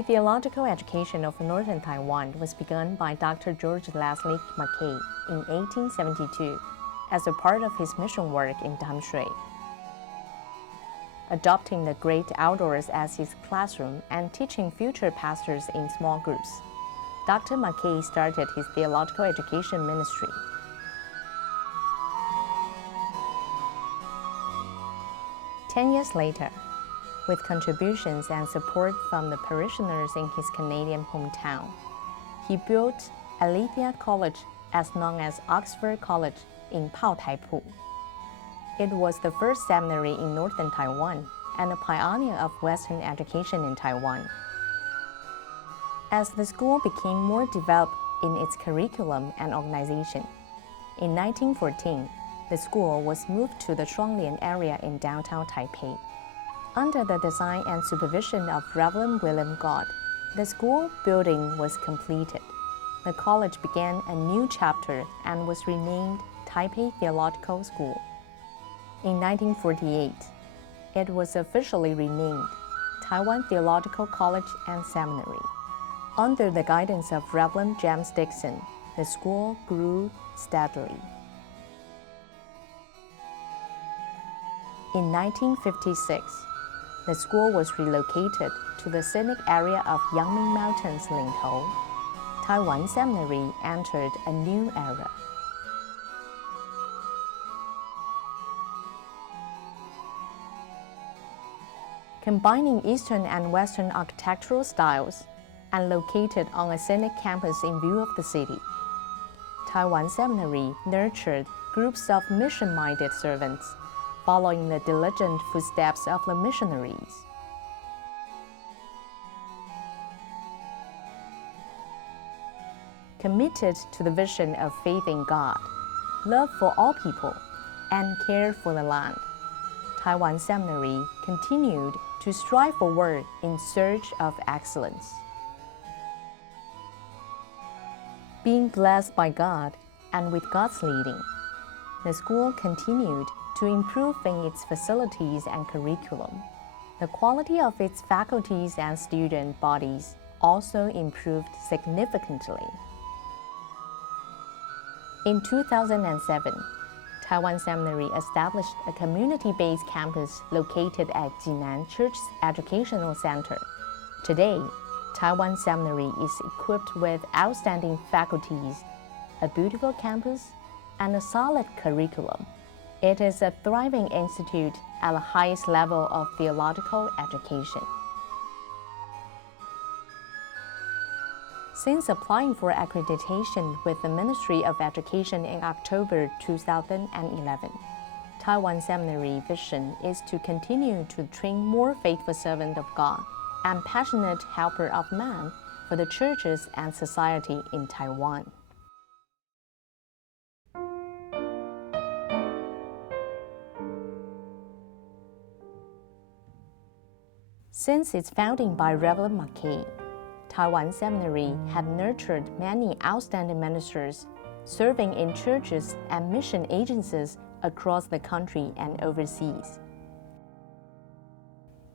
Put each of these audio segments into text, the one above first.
The theological education of northern Taiwan was begun by Dr. George Leslie Mackay in 1872 as a part of his mission work in Damshui. Adopting the great outdoors as his classroom and teaching future pastors in small groups, Dr. Mackay started his theological education ministry. Ten years later, with contributions and support from the parishioners in his Canadian hometown, he built Aletheia College, as known as Oxford College, in Paotaipu. It was the first seminary in northern Taiwan and a pioneer of Western education in Taiwan. As the school became more developed in its curriculum and organization, in 1914, the school was moved to the Shuanglian area in downtown Taipei. Under the design and supervision of Reverend William God, the school building was completed. The college began a new chapter and was renamed Taipei Theological School. In 1948, it was officially renamed Taiwan Theological College and Seminary. Under the guidance of Reverend James Dixon, the school grew steadily. In 1956, the school was relocated to the scenic area of Yangming Mountains, Lingtou. Taiwan Seminary entered a new era. Combining Eastern and Western architectural styles and located on a scenic campus in view of the city, Taiwan Seminary nurtured groups of mission-minded servants, following the diligent footsteps of the missionaries. Committed to the vision of faith in God, love for all people, and care for the land, Taiwan Seminary continued to strive forward in search of excellence. Being blessed by God and with God's leading, the school continued to improve in its facilities and curriculum. The quality of its faculties and student bodies also improved significantly. In 2007, Taiwan Seminary established a community-based campus located at Jinan Church Educational Center. Today, Taiwan Seminary is equipped with outstanding faculties, a beautiful campus, and a solid curriculum. It is a thriving institute at the highest level of theological education. Since applying for accreditation with the Ministry of Education in October 2011, Taiwan Seminary vision is to continue to train more faithful servants of God and passionate helper of man for the churches and society in Taiwan. Since its founding by Reverend Mackay, Taiwan Seminary had nurtured many outstanding ministers serving in churches and mission agencies across the country and overseas.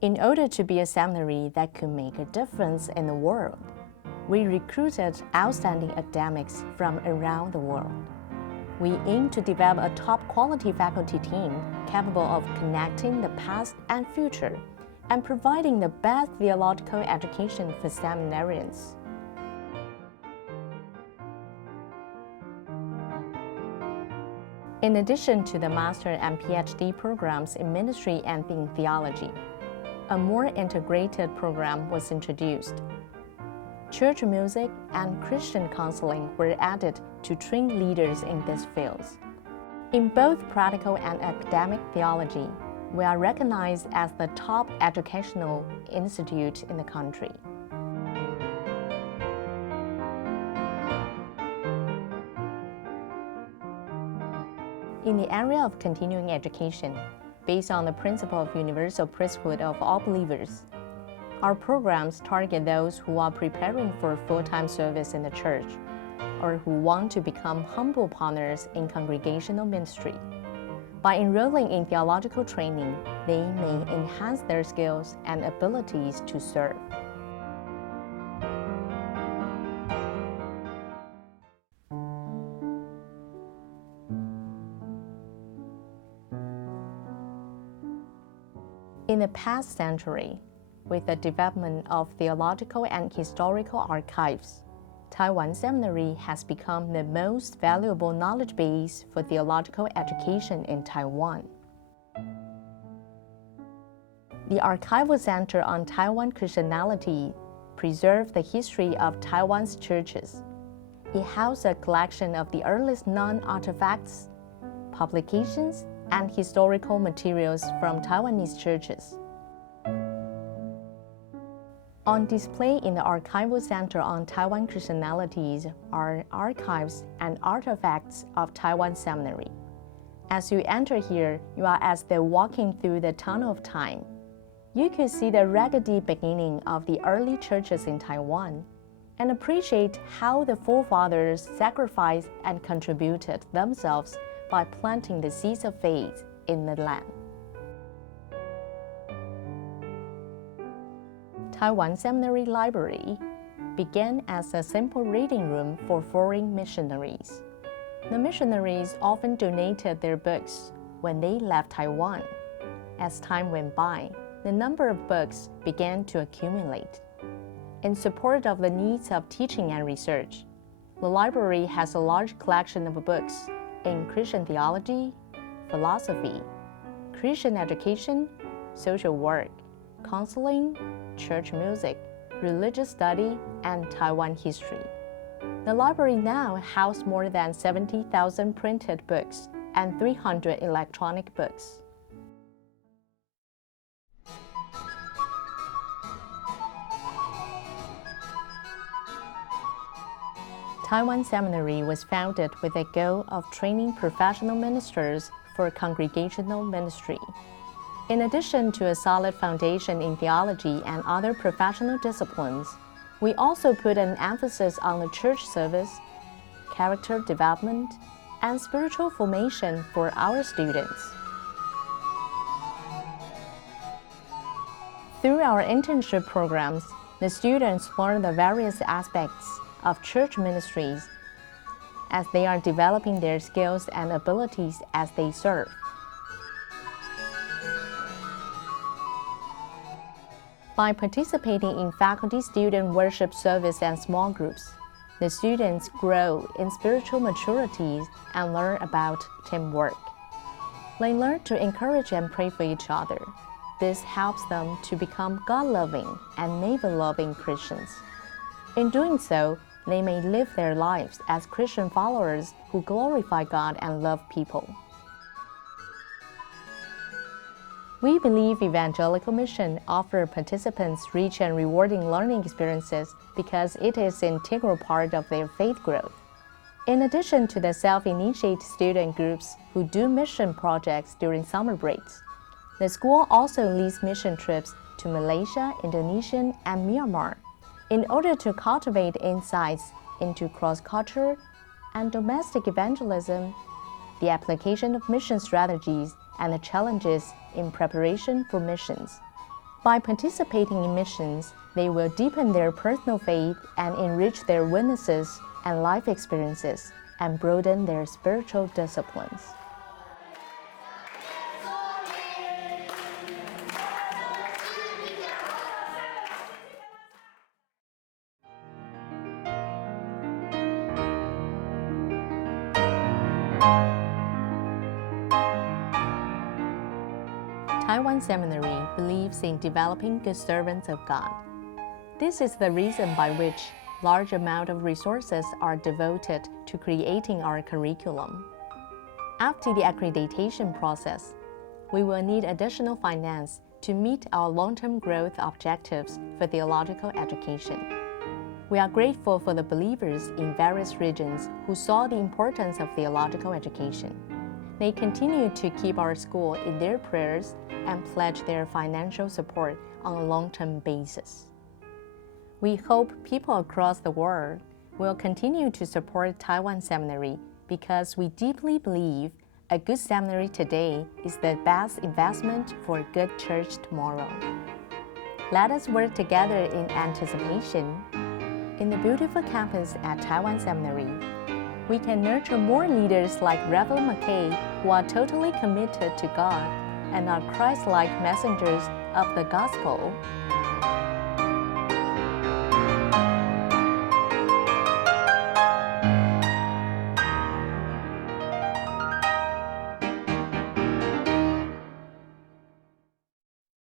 In order to be a seminary that could make a difference in the world, we recruited outstanding academics from around the world. We aim to develop a top-quality faculty team capable of connecting the past and future and providing the best theological education for seminarians. In addition to the master and PhD programs in ministry and in theology, a more integrated program was introduced. Church music and Christian counseling were added to train leaders in these fields. In both practical and academic theology, we are recognized as the top educational institute in the country. In the area of continuing education, based on the principle of universal priesthood of all believers, our programs target those who are preparing for full-time service in the church or who want to become humble partners in congregational ministry. By enrolling in theological training, they may enhance their skills and abilities to serve. In the past century, with the development of theological and historical archives, Taiwan Seminary has become the most valuable knowledge base for theological education in Taiwan. The Archival Center on Taiwan Christianity preserves the history of Taiwan's churches. It houses a collection of the earliest non-artifacts, publications, and historical materials from Taiwanese churches. On display in the Archival Center on Taiwan Christianity are archives and artifacts of Taiwan Seminary. As you enter here, you are as though walking through the tunnel of time. You could see the raggedy beginning of the early churches in Taiwan and appreciate how the forefathers sacrificed and contributed themselves by planting the seeds of faith in the land. Taiwan Seminary Library began as a simple reading room for foreign missionaries. The missionaries often donated their books when they left Taiwan. As time went by, the number of books began to accumulate. In support of the needs of teaching and research, the library has a large collection of books in Christian theology, philosophy, Christian education, social work, counseling, church music, religious study, and Taiwan history. The library now houses more than 70,000 printed books and 300 electronic books. Taiwan Seminary was founded with the goal of training professional ministers for congregational ministry. In addition to a solid foundation in theology and other professional disciplines, we also put an emphasis on the church service, character development, and spiritual formation for our students. Through our internship programs, the students learn the various aspects of church ministries as they are developing their skills and abilities as they serve. By participating in faculty-student worship service and small groups, the students grow in spiritual maturity and learn about teamwork. They learn to encourage and pray for each other. This helps them to become God-loving and neighbor-loving Christians. In doing so, they may live their lives as Christian followers who glorify God and love people. We believe evangelical mission offers participants rich and rewarding learning experiences because it is an integral part of their faith growth. In addition to the self-initiated student groups who do mission projects during summer breaks, the school also leads mission trips to Malaysia, Indonesia, and Myanmar in order to cultivate insights into cross-culture and domestic evangelism, the application of mission strategies, and the challenges in preparation for missions. By participating in missions, they will deepen their personal faith and enrich their witnesses and life experiences and broaden their spiritual disciplines. Taiwan Seminary believes in developing good servants of God. This is the reason by which large amount of resources are devoted to creating our curriculum. After the accreditation process, we will need additional finance to meet our long-term growth objectives for theological education. We are grateful for the believers in various regions who saw the importance of theological education. They continue to keep our school in their prayers and pledge their financial support on a long-term basis. We hope people across the world will continue to support Taiwan Seminary because we deeply believe a good seminary today is the best investment for a good church tomorrow. Let us work together in anticipation. In the beautiful campus at Taiwan Seminary, we can nurture more leaders like Reverend McKay who are totally committed to God and are Christ-like messengers of the Gospel.